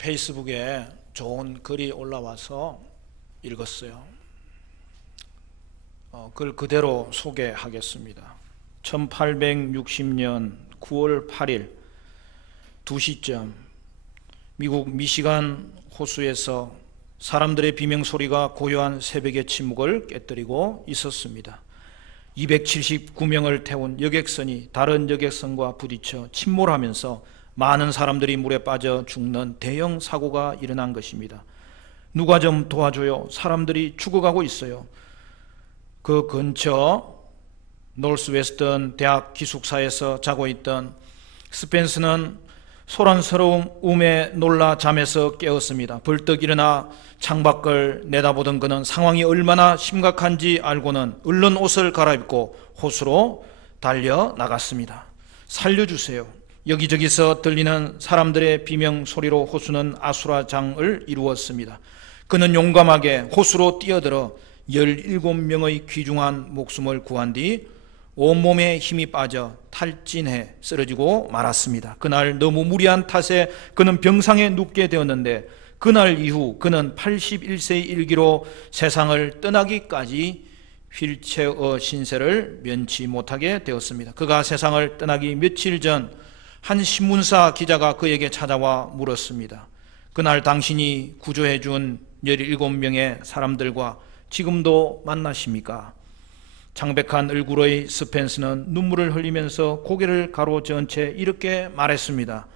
페이스북에 좋은 글이 올라와서 읽었어요. 글 그대로 소개하겠습니다. 1860년 9월 8일 2시쯤 미국 미시간 호수에서 사람들의 비명소리가 고요한 새벽의 침묵을 깨뜨리고 있었습니다. 279명을 태운 여객선이 다른 여객선과 부딪혀 침몰하면서 많은 사람들이 물에 빠져 죽는 대형 사고가 일어난 것입니다. 누가 좀 도와줘요. 사람들이 죽어가고 있어요. 그 근처 노스웨스턴 대학 기숙사에서 자고 있던 스펜스는 소란스러움에 놀라 잠에서 깨었습니다. 벌떡 일어나 창밖을 내다보던 그는 상황이 얼마나 심각한지 알고는 얼른 옷을 갈아입고 호수로 달려 나갔습니다. 살려주세요. 여기저기서 들리는 사람들의 비명 소리로 호수는 아수라장을 이루었습니다. 그는 용감하게 호수로 뛰어들어 17명의 귀중한 목숨을 구한 뒤 온몸에 힘이 빠져 탈진해 쓰러지고 말았습니다. 그날 너무 무리한 탓에 그는 병상에 눕게 되었는데 그날 이후 그는 81세의 일기로 세상을 떠나기까지 휠체어 신세를 면치 못하게 되었습니다. 그가 세상을 떠나기 며칠 전 한 신문사 기자가 그에게 찾아와 물었습니다. 그날 당신이 구조해 준 17명의 사람들과 지금도 만나십니까? 창백한 얼굴의 스펜스는 눈물을 흘리면서 고개를 가로저은 채 이렇게 말했습니다.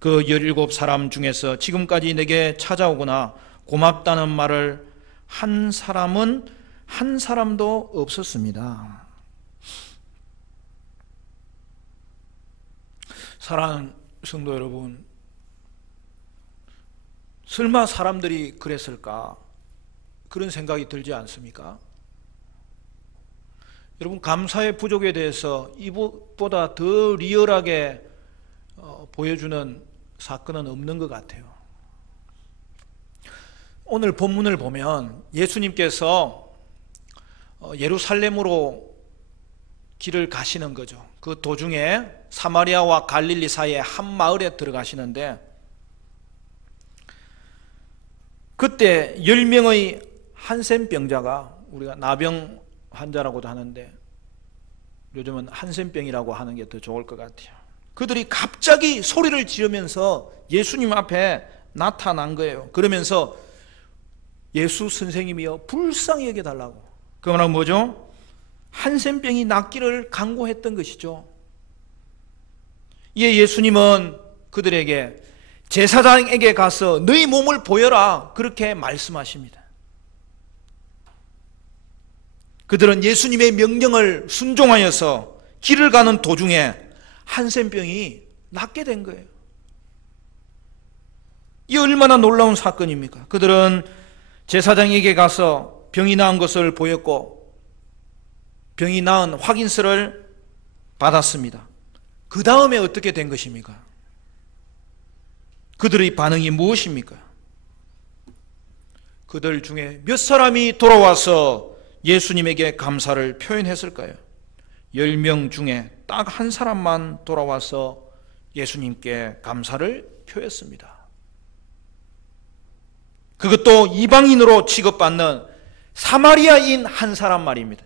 그 17사람 중에서 지금까지 내게 찾아오거나 고맙다는 말을 한 사람은 한 사람도 없었습니다. 사랑하는 성도 여러분, 설마 사람들이 그랬을까? 그런 생각이 들지 않습니까? 여러분, 감사의 부족에 대해서 이보다 더 리얼하게 보여주는 사건은 없는 것 같아요. 오늘 본문을 보면 예수님께서 예루살렘으로 길을 가시는 거죠. 그 도중에 사마리아와 갈릴리 사이에 한 마을에 들어가시는데 그때 10명의 한센병자가, 우리가 나병 환자라고도 하는데 요즘은 한센병이라고 하는 게 더 좋을 것 같아요. 그들이 갑자기 소리를 지르면서 예수님 앞에 나타난 거예요. 그러면서 예수 선생님이여 불쌍히 여겨달라고. 그 말은 뭐죠? 한센병이 낫기를 간구했던 것이죠. 이에 예수님은 그들에게 제사장에게 가서 너희 몸을 보여라, 그렇게 말씀하십니다. 그들은 예수님의 명령을 순종하여서 길을 가는 도중에 한센병이 낫게 된 거예요. 이 얼마나 놀라운 사건입니까? 그들은 제사장에게 가서 병이 나은 것을 보였고 병이 나은 확인서를 받았습니다. 그 다음에 어떻게 된 것입니까? 그들의 반응이 무엇입니까? 그들 중에 몇 사람이 돌아와서 예수님에게 감사를 표현했을까요? 10명 중에 딱 한 사람만 돌아와서 예수님께 감사를 표했습니다. 그것도 이방인으로 취급받는 사마리아인 한 사람 말입니다.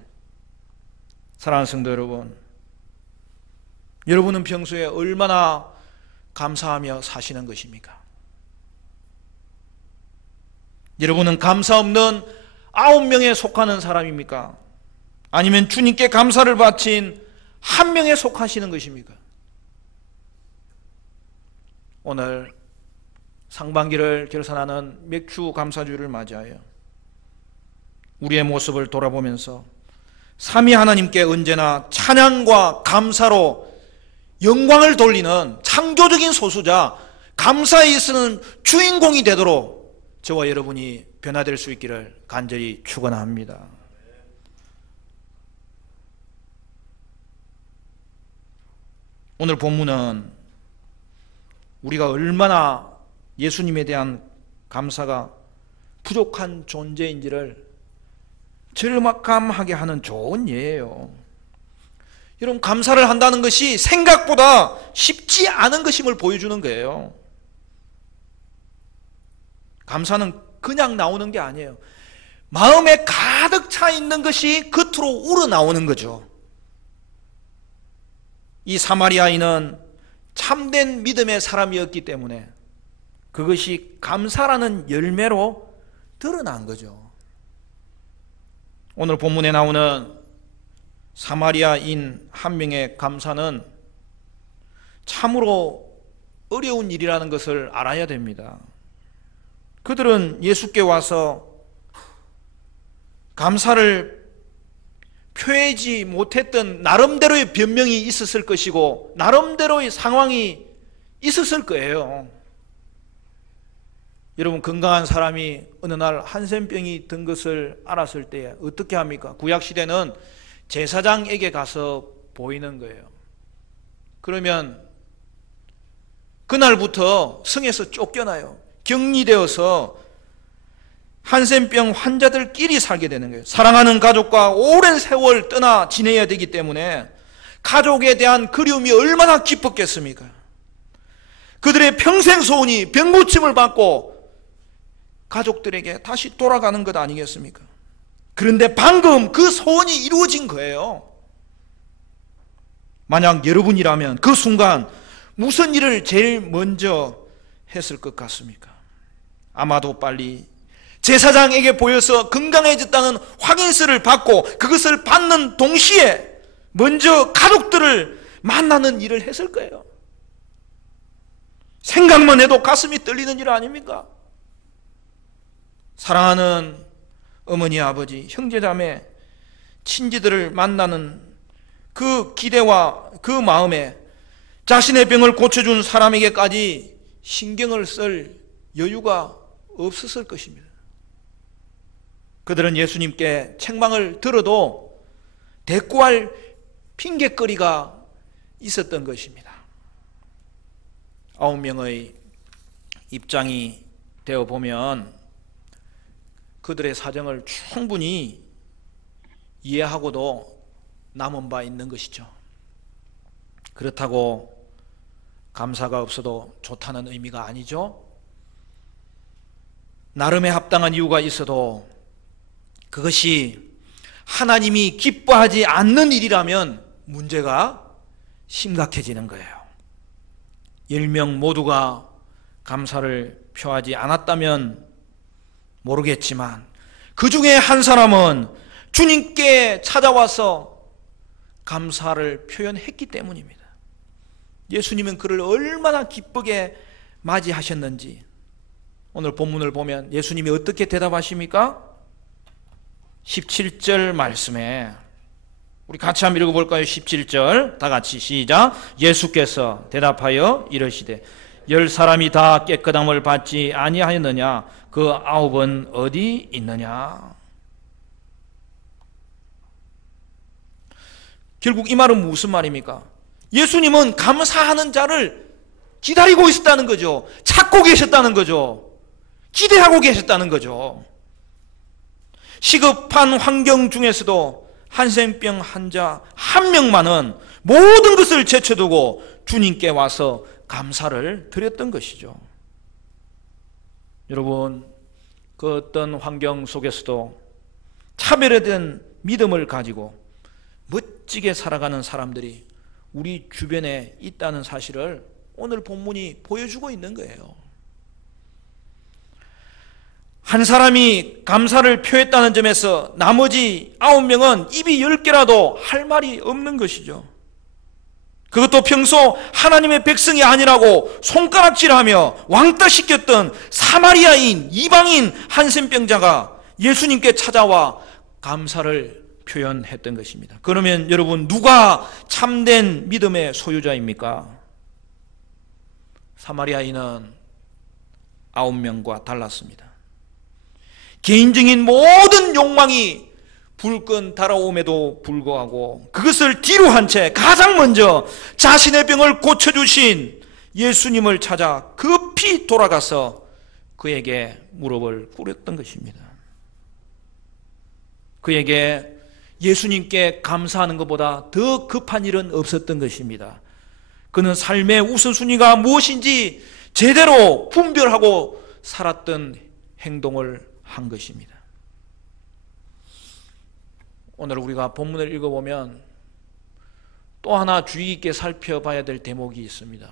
사랑하는 성도 여러분, 여러분은 평소에 얼마나 감사하며 사시는 것입니까? 여러분은 감사 없는 9명에 속하는 사람입니까? 아니면 주님께 감사를 바친 한 명에 속하시는 것입니까? 오늘 상반기를 결산하는 맥주 감사주일을 맞이하여 우리의 모습을 돌아보면서 삼위 하나님께 언제나 찬양과 감사로 영광을 돌리는 창조적인 소수자, 감사에 있어서는 주인공이 되도록 저와 여러분이 변화될 수 있기를 간절히 축원합니다. 오늘 본문은 우리가 얼마나 예수님에 대한 감사가 부족한 존재인지를 절감하게 하는 좋은 예예요. 여러분, 감사를 한다는 것이 생각보다 쉽지 않은 것임을 보여주는 거예요. 감사는 그냥 나오는 게 아니에요. 마음에 가득 차 있는 것이 겉으로 우러나오는 거죠. 이 사마리아인은 참된 믿음의 사람이었기 때문에 그것이 감사라는 열매로 드러난 거죠. 오늘 본문에 나오는 사마리아인 한 명의 감사는 참으로 어려운 일이라는 것을 알아야 됩니다. 그들은 예수께 와서 감사를 표하지 못했던 나름대로의 변명이 있었을 것이고 나름대로의 상황이 있었을 거예요. 여러분, 건강한 사람이 어느 날 한센병이 든 것을 알았을 때 어떻게 합니까? 구약시대는 제사장에게 가서 보이는 거예요. 그러면 그날부터 성에서 쫓겨나요. 격리되어서 한센병 환자들끼리 살게 되는 거예요. 사랑하는 가족과 오랜 세월 떠나 지내야 되기 때문에 가족에 대한 그리움이 얼마나 깊었겠습니까? 그들의 평생 소원이 병고침을 받고 가족들에게 다시 돌아가는 것 아니겠습니까? 그런데 방금 그 소원이 이루어진 거예요. 만약 여러분이라면 그 순간 무슨 일을 제일 먼저 했을 것 같습니까? 아마도 빨리 제사장에게 보여서 건강해졌다는 확인서를 받고 그것을 받는 동시에 먼저 가족들을 만나는 일을 했을 거예요. 생각만 해도 가슴이 떨리는 일 아닙니까? 사랑하는 어머니, 아버지, 형제자매, 친지들을 만나는 그 기대와 그 마음에 자신의 병을 고쳐준 사람에게까지 신경을 쓸 여유가 없었을 것입니다. 그들은 예수님께 책망을 들어도 대꾸할 핑곗거리가 있었던 것입니다. 9명의 입장이 되어 보면 그들의 사정을 충분히 이해하고도 남은 바 있는 것이죠. 그렇다고 감사가 없어도 좋다는 의미가 아니죠. 나름의 합당한 이유가 있어도 그것이 하나님이 기뻐하지 않는 일이라면 문제가 심각해지는 거예요. 10명 모두가 감사를 표하지 않았다면 모르겠지만 그 중에 한 사람은 주님께 찾아와서 감사를 표현했기 때문입니다. 예수님은 그를 얼마나 기쁘게 맞이하셨는지 오늘 본문을 보면 예수님이 어떻게 대답하십니까? 17절 말씀에 우리 같이 한번 읽어볼까요? 17절 다 같이 시작. 예수께서 대답하여 이르시되 10사람이 다 깨끗함을 받지 아니하였느냐? 그 9은 어디 있느냐? 결국 이 말은 무슨 말입니까? 예수님은 감사하는 자를 기다리고 있었다는 거죠. 찾고 계셨다는 거죠. 기대하고 계셨다는 거죠. 시급한 환경 중에서도 한센병 환자 한 명만은 모든 것을 제쳐두고 주님께 와서 감사를 드렸던 것이죠. 여러분, 그 어떤 환경 속에서도 차별화된 믿음을 가지고 멋지게 살아가는 사람들이 우리 주변에 있다는 사실을 오늘 본문이 보여주고 있는 거예요. 한 사람이 감사를 표했다는 점에서 나머지 9명은 입이 10개라도 할 말이 없는 것이죠. 그것도 평소 하나님의 백성이 아니라고 손가락질하며 왕따시켰던 사마리아인 이방인 한센병자가 예수님께 찾아와 감사를 표현했던 것입니다. 그러면 여러분, 누가 참된 믿음의 소유자입니까? 사마리아인은 9명과 달랐습니다. 개인적인 모든 욕망이 불끈 달아옴에도 불구하고 그것을 뒤로 한 채 가장 먼저 자신의 병을 고쳐주신 예수님을 찾아 급히 돌아가서 그에게 무릎을 꿇었던 것입니다. 그에게 예수님께 감사하는 것보다 더 급한 일은 없었던 것입니다. 그는 삶의 우선순위가 무엇인지 제대로 분별하고 살았던 행동을 한 것입니다. 오늘 우리가 본문을 읽어보면 또 하나 주의 깊게 살펴봐야 될 대목이 있습니다.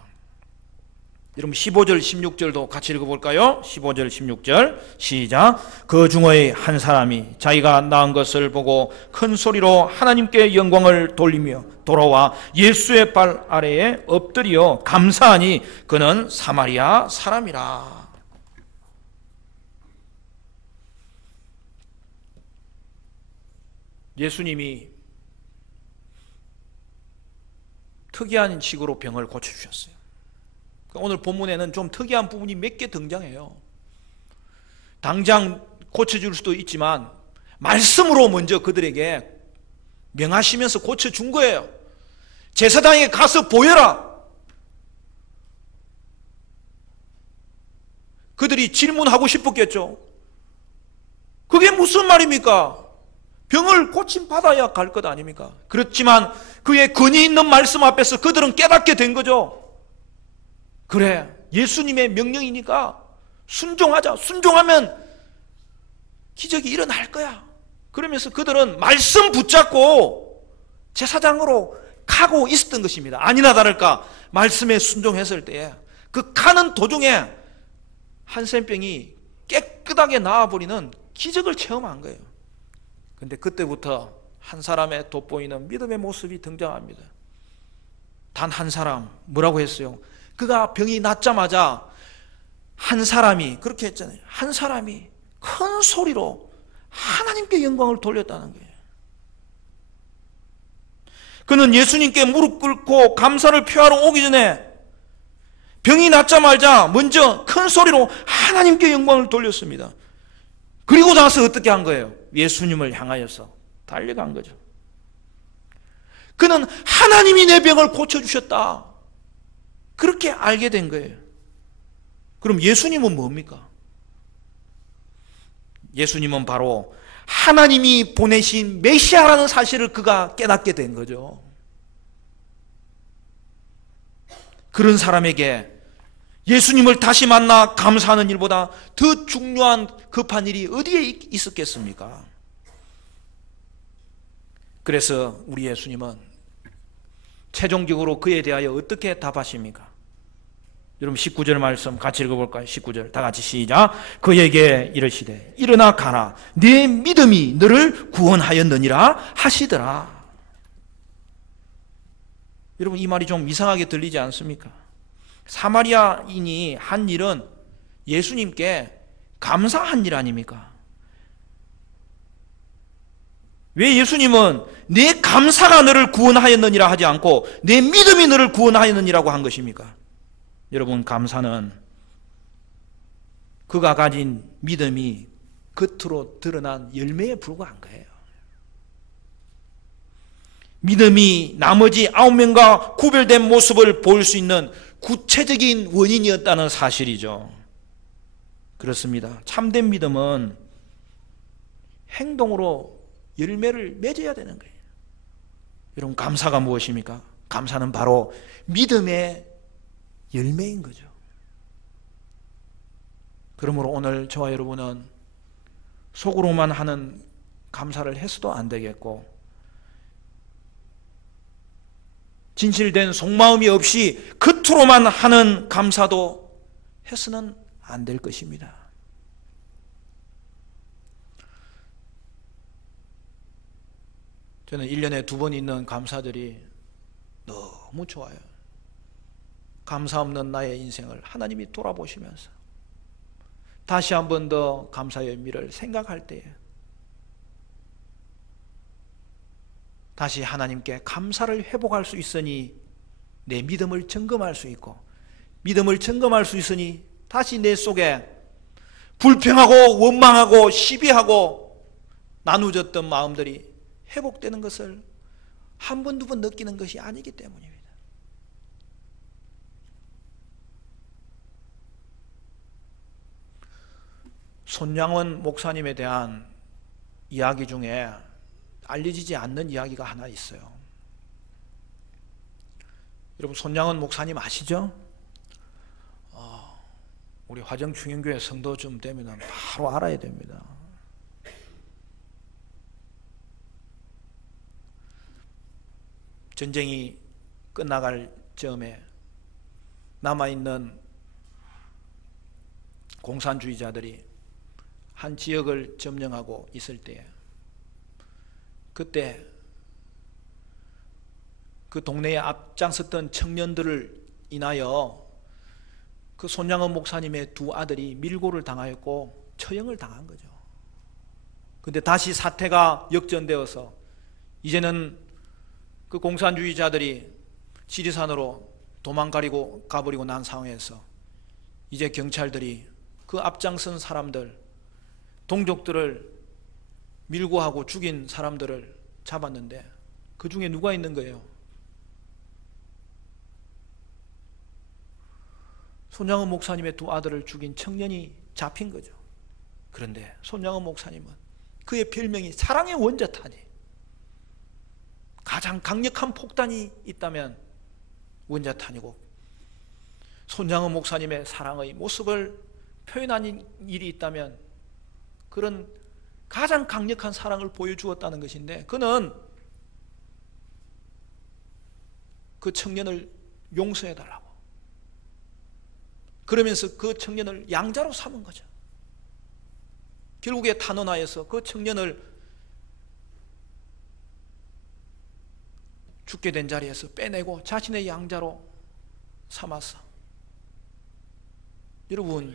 여러분 15절 16절도 같이 읽어볼까요? 15절 16절 시작. 그 중의 한 사람이 자기가 낳은 것을 보고 큰 소리로 하나님께 영광을 돌리며 돌아와 예수의 발 아래에 엎드려 감사하니 그는 사마리아 사람이라. 예수님이 특이한 식으로 병을 고쳐주셨어요. 오늘 본문에는 좀 특이한 부분이 몇 개 등장해요. 당장 고쳐줄 수도 있지만 말씀으로 먼저 그들에게 명하시면서 고쳐준 거예요. 제사장에게 가서 보여라. 그들이 질문하고 싶었겠죠. 그게 무슨 말입니까? 병을 고침받아야 갈 것 아닙니까? 그렇지만 그의 권위 있는 말씀 앞에서 그들은 깨닫게 된 거죠. 그래, 예수님의 명령이니까 순종하자. 순종하면 기적이 일어날 거야. 그러면서 그들은 말씀 붙잡고 제사장으로 가고 있었던 것입니다. 아니나 다를까 말씀에 순종했을 때에 그 가는 도중에 한센병이 깨끗하게 나아버리는 기적을 체험한 거예요. 그런데 그때부터 한 사람의 돋보이는 믿음의 모습이 등장합니다. 단 한 사람, 뭐라고 했어요? 그가 병이 낫자마자 한 사람이, 그렇게 했잖아요. 한 사람이 큰 소리로 하나님께 영광을 돌렸다는 거예요. 그는 예수님께 무릎 꿇고 감사를 표하러 오기 전에 병이 낫자마자 먼저 큰 소리로 하나님께 영광을 돌렸습니다. 그리고 나서 어떻게 한 거예요? 예수님을 향하여서 달려간 거죠. 그는 하나님이 내 병을 고쳐주셨다. 그렇게 알게 된 거예요. 그럼 예수님은 뭡니까? 예수님은 바로 하나님이 보내신 메시아라는 사실을 그가 깨닫게 된 거죠. 그런 사람에게 예수님을 다시 만나 감사하는 일보다 더 중요한 급한 일이 어디에 있었겠습니까? 그래서 우리 예수님은 최종적으로 그에 대하여 어떻게 답하십니까? 여러분 19절 말씀 같이 읽어볼까요? 19절 다 같이 시작. 그에게 이르시되 일어나 가라. 네 믿음이 너를 구원하였느니라 하시더라. 여러분 이 말이 좀 이상하게 들리지 않습니까? 사마리아인이 한 일은 예수님께 감사한 일 아닙니까? 왜 예수님은 내 감사가 너를 구원하였느니라 하지 않고 내 믿음이 너를 구원하였느니라고 한 것입니까? 여러분 감사는 그가 가진 믿음이 겉으로 드러난 열매에 불과한 거예요. 믿음이 나머지 9명과 구별된 모습을 보일 수 있는 구체적인 원인이었다는 사실이죠. 그렇습니다. 참된 믿음은 행동으로 열매를 맺어야 되는 거예요. 여러분 감사가 무엇입니까? 감사는 바로 믿음의 열매인 거죠. 그러므로 오늘 저와 여러분은 속으로만 하는 감사를 해서도 안 되겠고 진실된 속마음이 없이 겉으로만 하는 감사도 해서는 안 될 것입니다. 저는 1년에 2번 있는 감사들이 너무 좋아요. 감사 없는 나의 인생을 하나님이 돌아보시면서 다시 한 번 더 감사의 의미를 생각할 때에 다시 하나님께 감사를 회복할 수 있으니 내 믿음을 점검할 수 있고 믿음을 점검할 수 있으니 다시 내 속에 불평하고 원망하고 시비하고 나누어졌던 마음들이 회복되는 것을 한 번, 두 번 느끼는 것이 아니기 때문입니다. 손양원 목사님에 대한 이야기 중에 알려지지 않는 이야기가 하나 있어요. 여러분 손양원 목사님 아시죠? 우리 화정충영교회 성도쯤 되면 바로 알아야 됩니다. 전쟁이 끝나갈 즈음에 남아있는 공산주의자들이 한 지역을 점령하고 있을 때, 그때 그 동네에 앞장섰던 청년들을 인하여 그 손양원 목사님의 두 아들이 밀고를 당하였고 처형을 당한 거죠. 근데 다시 사태가 역전되어서 이제는 그 공산주의자들이 지리산으로 도망가리고 가버리고 난 상황에서 이제 경찰들이 그 앞장선 사람들, 동족들을 밀고 하고 죽인 사람들을 잡았는데 그 중에 누가 있는 거예요? 손양원 목사님의 두 아들을 죽인 청년이 잡힌 거죠. 그런데 손양원 목사님은 그의 별명이 사랑의 원자탄이에요. 가장 강력한 폭탄이 있다면 원자탄이고, 손양원 목사님의 사랑의 모습을 표현한 일이 있다면 그런 가장 강력한 사랑을 보여주었다는 것인데, 그는 그 청년을 용서해달라고, 그러면서 그 청년을 양자로 삼은 거죠. 결국에 탄원하여서 그 청년을 죽게 된 자리에서 빼내고 자신의 양자로 삼았어. 여러분,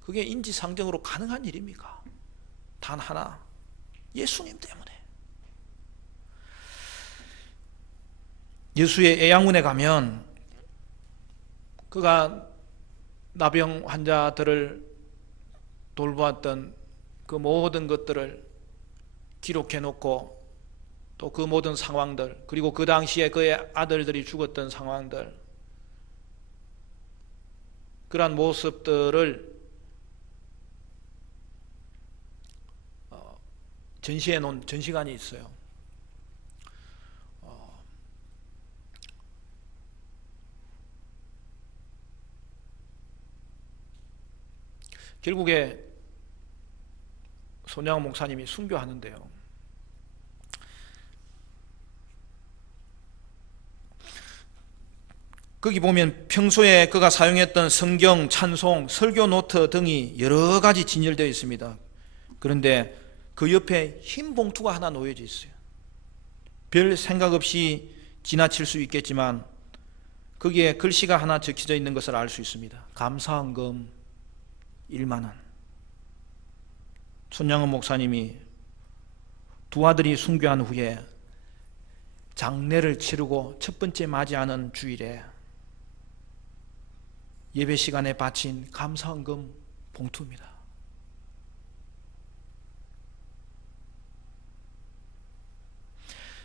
그게 인지상정으로 가능한 일입니까? 단 하나, 예수님 때문에. 예수의 애양문에 가면 그가 나병 환자들을 돌보았던 그 모든 것들을 기록해 놓고, 또 그 모든 상황들, 그리고 그 당시에 그의 아들들이 죽었던 상황들, 그러한 모습들을 전시해 놓은 전시관이 있어요. 결국에 손양원 목사님이 순교하는데요, 거기 보면 평소에 그가 사용했던 성경, 찬송, 설교 노트 등이 여러 가지 진열되어 있습니다. 그런데 그 옆에 흰 봉투가 하나 놓여져 있어요. 별 생각 없이 지나칠 수 있겠지만 거기에 글씨가 하나 적혀져 있는 것을 알 수 있습니다. 감사헌금 1만 원. 손양원 목사님이 두 아들이 순교한 후에 장례를 치르고 첫 번째 맞이하는 주일에 예배 시간에 바친 감사헌금 봉투입니다.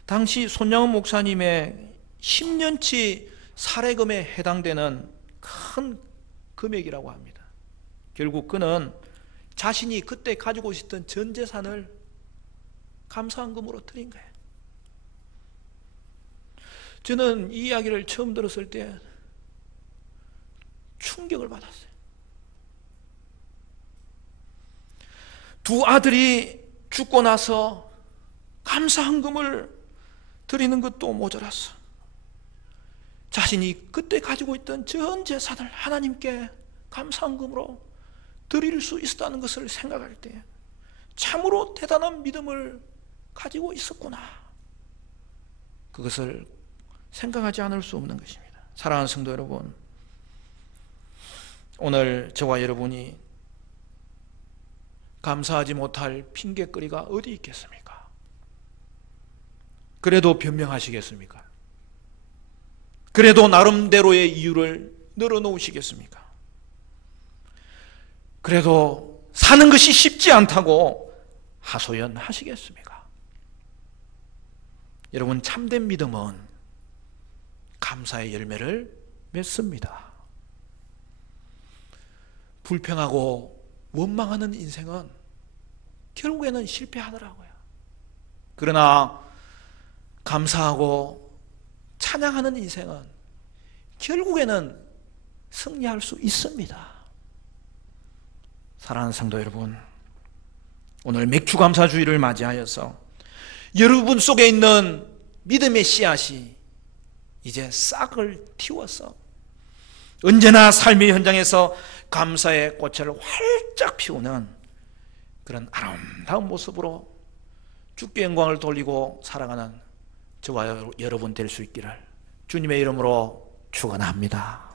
당시 손양원 목사님의 10년치 사례금에 해당되는 큰 금액이라고 합니다. 결국 그는 자신이 그때 가지고 있었던 전 재산을 감사헌금으로 드린 거예요. 저는 이 이야기를 처음 들었을 때 충격을 받았어요. 두 아들이 죽고 나서 감사헌금을 드리는 것도 모자랐어. 자신이 그때 가지고 있던 전 재산을 하나님께 감사헌금으로 드릴 수 있었다는 것을 생각할 때 참으로 대단한 믿음을 가지고 있었구나, 그것을 생각하지 않을 수 없는 것입니다. 사랑하는 성도 여러분, 오늘 저와 여러분이 감사하지 못할 핑계거리가 어디 있겠습니까? 그래도 변명하시겠습니까? 그래도 나름대로의 이유를 늘어놓으시겠습니까? 그래도 사는 것이 쉽지 않다고 하소연하시겠습니까? 여러분, 참된 믿음은 감사의 열매를 맺습니다. 불평하고 원망하는 인생은 결국에는 실패하더라고요. 그러나 감사하고 찬양하는 인생은 결국에는 승리할 수 있습니다. 사랑하는 성도 여러분, 오늘 맥주감사주의를 맞이하여서 여러분 속에 있는 믿음의 씨앗이 이제 싹을 틔워서 언제나 삶의 현장에서 감사의 꽃을 활짝 피우는 그런 아름다운 모습으로 주께 영광을 돌리고 살아가는 저와 여러분 될 수 있기를 주님의 이름으로 축원합니다.